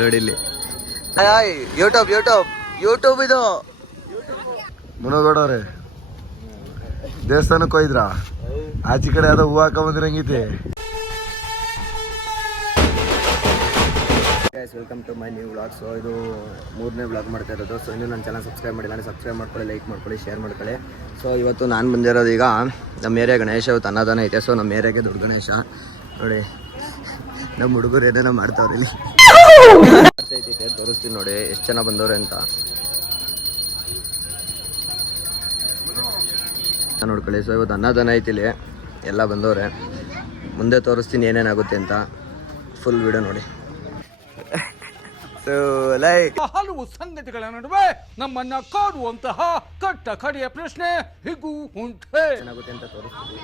ನೋಡಿ ಇಲ್ಲಿ YouTube YouTube YouTube ಇದು ಮುನಗೌಡವ್ರೆ ದೇವಸ್ಥಾನಕ್ಕೆ ಹೋಯ್ದ್ರಾ? ಆಚೆ ಕಡೆ ಯಾವ್ದೋ ಹೂವು ಹಾಕ ಬಂದಿರಂಗೈತಿ. Welcome to my new vlog. So ಇದು 3ನೇ ವ್ಲಾಗ್ ಮಾಡ್ತಾ ಇರೋದು. ಸೊ ಇನ್ನೂ ನನ್ನ ಚಾನಲ್ ಸಬ್ಸ್ಕ್ರೈಬ್ ಮಾಡಿಲ್ಲ ಅಂದರೆ ಸಬ್ಸ್ಕ್ರೈಬ್ ಮಾಡ್ಕೊಳ್ಳಿ, ಲೈಕ್ ಮಾಡ್ಕೊಳ್ಳಿ, ಶೇರ್ ಮಾಡ್ಕೊಳ್ಳಿ. ಸೊ ಇವತ್ತು ನಾನು ಬಂದಿರೋದು ಈಗ ನಮ್ಮ ಏರಿಯಾ ಗಣೇಶ ಇವತ್ತು ಅನ್ನದಾನ ಐತೆ. ಸೊ ನಮ್ಮ ಏರಿಯಾಗೆ ದೊಡ್ಡ ಗಣೇಶ ನೋಡಿ, ನಮ್ಮ ಹುಡುಗರು ಏನೇನೋ ಮಾಡ್ತಾವ್ರೆ ಇಲ್ಲಿ. ತೋರಿಸ್ತೀನಿ ನೋಡಿ ಎಷ್ಟು ಜನ ಬಂದವ್ರೆ ಅಂತ ನೋಡ್ಕೊಳ್ಳಿ. ಸೊ ಇವತ್ತು ಅನ್ನದಾನ ಐತಿ ಇಲ್ಲಿ, ಎಲ್ಲ ಬಂದವ್ರೆ. ಮುಂದೆ ತೋರಿಸ್ತೀನಿ ಏನೇನಾಗುತ್ತೆ ಅಂತ, ಫುಲ್ ವಿಡಿಯೋ ನೋಡಿ. ಹಲವು ಸಂಗತಿಗಳ ನಡುವೆ ನಮ್ಮನ್ನ ಕಾಡುವಂತಹ ಕಟ್ಟ ಕಡೆಯ ಪ್ರಶ್ನೆ ಹೀಗೂ ಉಂಟೆ. ಏನಾಗುತ್ತೆ ಅಂತ ತೋರಿಸ್ತೀನಿ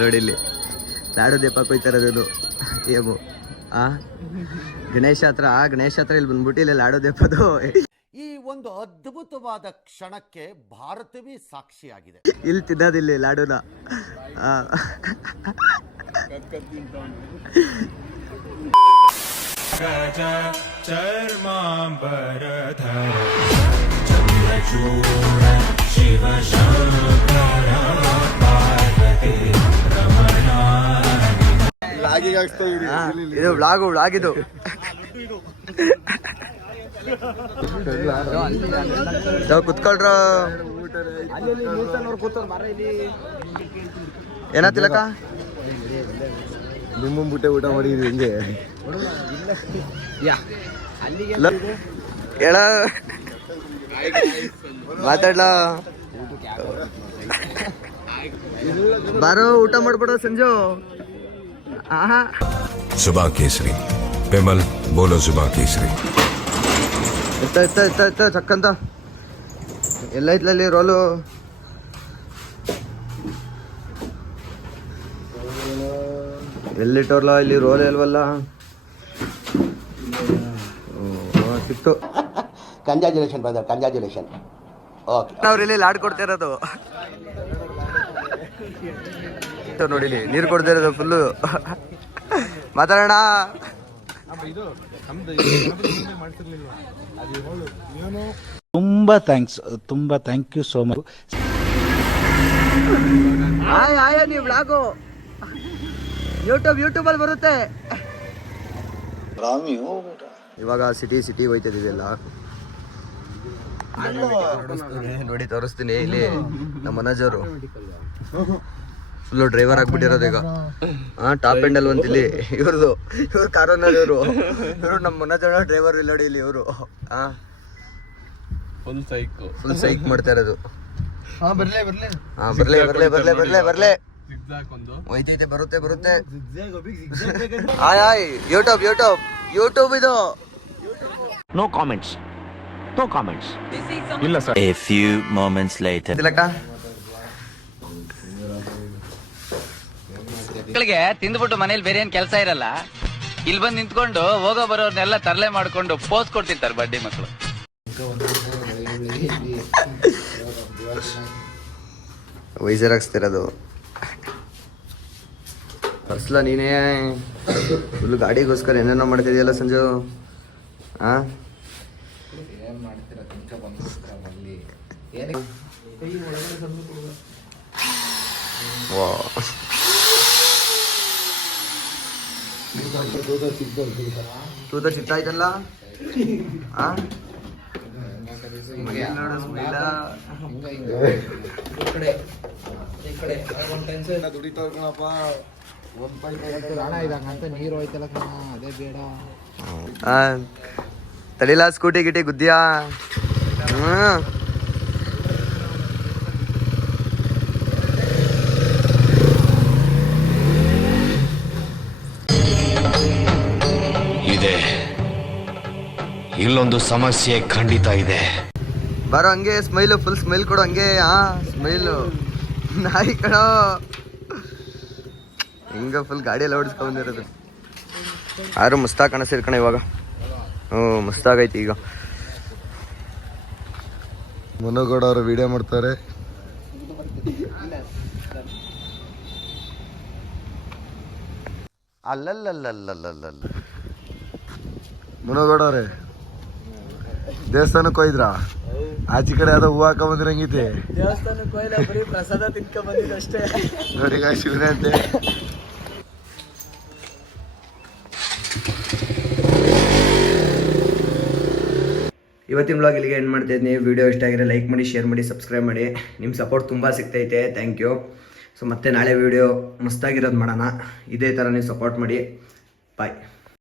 ನೋಡಿ. ಇಲ್ಲಿ ಲಾಡು ದೀಪ ಕೊಯ್ತಾರದು ಏಮು ಗಣೇಶ ಹತ್ರ ಇಲ್ಲಿ ಬಂದ್ಬಿಟ್ಟು ಇಲ್ಲಿ ಲಾಡು ದೀಪದು ಈ ಒಂದು ಅದ್ಭುತವಾದ ಕ್ಷಣಕ್ಕೆ ಭಾರತವೇ ಸಾಕ್ಷಿಯಾಗಿದೆ. ಇಲ್ಲಿ ತಿನ್ನೋದಿಲ್ಲಿ ಲಾಡುನ. ಇದು ವ್ಲಾಗ್ ಇದು. ಕುತ್ಕೊಳ್ರ ಏನತ್ತಿಲಕ್ಕ ನಿಮ್ಮುಂಬುಟ್ಟೆ ಊಟ ಮಾಡಿದ್ವಿ ಹಿಂಗೆ ಹೇಳ ಮಾತಾಡ್ಲ ಬಾರೋ ಊಟ ಮಾಡ್ಬಿಡೋ ಸಂಜು. ಸುಬಾ ಕೇಸರಿ ಬೆಮಲ್ ಬೋಲೋ ಸುಬಾ ಕೇಸರಿ ಇತ್ತ ಚಕ್ಕಂತ ಎಲ್ಲ ಐತ್ಲಲ್ಲಿ ರೋಲು. ಎಲ್ಲಿಟ್ಟವ್ರಲ್ಲ ಇಲ್ಲಿ ರೋಲ್ ಇಲ್ವಲ್ಲ. ಸಿಕ್ತು. Congratulation brother, congratulation. ಓಕೆ, ಅವ್ರು ಇಲ್ಲಿ ಲಾಡ್ ಕೊಡ್ತಾ ಇರೋದು ನೋಡಿಲಿ, ನೀರು ಕೊಡ್ತಾ ಇರೋದು ಫುಲ್ಲು. ಮಾತಾಡೋಣ. ತುಂಬಾ ಥ್ಯಾಂಕ್ ಯು ಸೋ ಮಚ್. ನೀವು ಬ್ಲಾಗು ಯೂಟ್ಯೂಬಲ್ಲಿ ಬರುತ್ತೆ. ಇವಾಗ ಸಿಟಿ ಹೋಯ್ತಿದೀವಿ ಎಲ್ಲ ನೋಡಿ, ತೋರಿಸ್ತೀನಿ. ಇಲ್ಲಿ ನಮ್ಮ ಮನೋಜ್ ಅವರು ಫುಲ್ಲು ಡ್ರೈವರ್ ಆಗ್ಬಿಟ್ಟಿರೋದು ಈಗ. ಟಾಪ್ ಎಂಡ್ ಅಲ್ಲಿ ಒಂದು ಇಲ್ಲಿ ಇವ್ರು ಕಾರೋನರ್ ಇವರು ನಮ್ಮ ಮನೋಜ್ ಅವರ ಡ್ರೈವರ್ ಇಲ್ಲ ನೋಡಿ ಇಲ್ಲಿ ಇವರು. ಫುಲ್ ಸೈಕ್ ಮಾಡ್ತಾ ಇರೋದು. ಬರ್ಲೆ ಹೋಯ್ತೈತೆ, ಬರುತ್ತೆ. ಯೂಟ್ಯೂಬ್ ಇದು. No comments. ಇಲ್ಲ sir. A few moments later. ಮಕ್ಕಳಿಗೆ ತಿಂದ್ಬಿಟ್ಟು ಮನೇಲಿ ಬೇರೆ ಏನ್ ಕೆಲಸ ಇರಲ್ಲ, ಇಲ್ಲಿ ಬಂದು ನಿಂತ್ಕೊಂಡು ಹೋಗೋ ಬರೋರ್ನೆಲ್ಲ ತರಲೆ ಮಾಡ್ಕೊಂಡು ಪೋಸ್ ಕೊಡ್ತಿರ್ತಾರೆ ಬಡ್ಡಿ ಮಕ್ಕಳು. ವೈಸರ್ ಹಾಕ್ಸ್ತಿರೋದು ಅಸ್ಲ. ನೀನೇ ಫುಲ್ ಗಾಡಿಗೋಸ್ಕರ ಏನೇನೋ ಮಾಡ್ತಿದ್ಯಲ್ಲ ಸಂಜು. ವಾ, ತೂತ ಚಿತ್ತಾಯ್ತಲ್ಲ. ತಡಿಲ ಸ್ಕೂಟಿ ಗಿಟಿ ಗುದ್ದಿಯಾ. ಇದೆ, ಇಲ್ಲೊಂದು ಸಮಸ್ಯೆ ಖಂಡಿತ ಇದೆ. ಬಾರೋ ಹಂಗೆ ಸ್ಮೈಲು, ಫುಲ್ ಸ್ಮೈಲ್ ಕೊಡು ಹಂಗೆ. ಸ್ಮೈಲು ನಾಯಿ ಕಣೋ, ಹಿಂಗ ಫುಲ್ ಗಾಡಿ ಎಲ್ಲ ಓಡಿಸ್ಕೊಂಡಿರೋದು. ಯಾರು ಮಸ್ತಾಗ್ ಕಾಣಿಸ್ತಿರ್ ಕಣ ಇವಾಗ. ಮಸ್ತಾಗೈತಿ ಈಗ. ಮುನಗೌಡ ಅವರು ವಿಡಿಯೋ ಮಾಡ್ತಾರೆ. ಅಲ್ಲಲ್ಲಲ್ಲಲ್ಲಲ್ಲಲ್ಲ ಮುನಗೌಡ ಅವ್ರೆ ದೇವಸ್ಥಾನಕ್ಕೆ ಹೋಯ್ದ್ರಾ? ಆಚೆ ಕಡೆ ಯಾವ್ದೋ ಹೂವು ಹಾಕ ಬಂದಿರಂಗೈತಿ. ದೇವಸ್ಥಾನಕ್ಕೆ ಹೋಯ್ದ, ಬರೀ ಪ್ರಸಾದ ತಿನ್ಕೊ ಬಂದಿದ್ದು ಅಷ್ಟೇ. ನೋಡಿ ಈಗ ಶಿವನೇ ಅಂತೆ. ಇವತ್ತಿನ ಬ್ಲಾಗ್ ಇಲ್ಲಿಗೆ ಎಂಡ್ ಮಾಡ್ತಾ ಇದ್ದೀನಿ. ವಿಡಿಯೋ ಇಷ್ಟ ಆಗಿದ್ರೆ ಲೈಕ್ ಮಾಡಿ, ಶೇರ್ ಮಾಡಿ, ಸಬ್ಸ್ಕ್ರೈಬ್ ಮಾಡಿ. ನಿಮ್ಮ ಸಪೋರ್ಟ್ ತುಂಬ ಸಿಗ್ತೈತೆ, ಥ್ಯಾಂಕ್ ಯು. ಸೊ ಮತ್ತೆ ನಾಳೆ ವಿಡಿಯೋ ಮಸ್ತಾಗಿರೋದು ಮಾಡೋಣ. ಇದೇ ಥರ ನೀವು ಸಪೋರ್ಟ್ ಮಾಡಿ. ಬಾಯ್.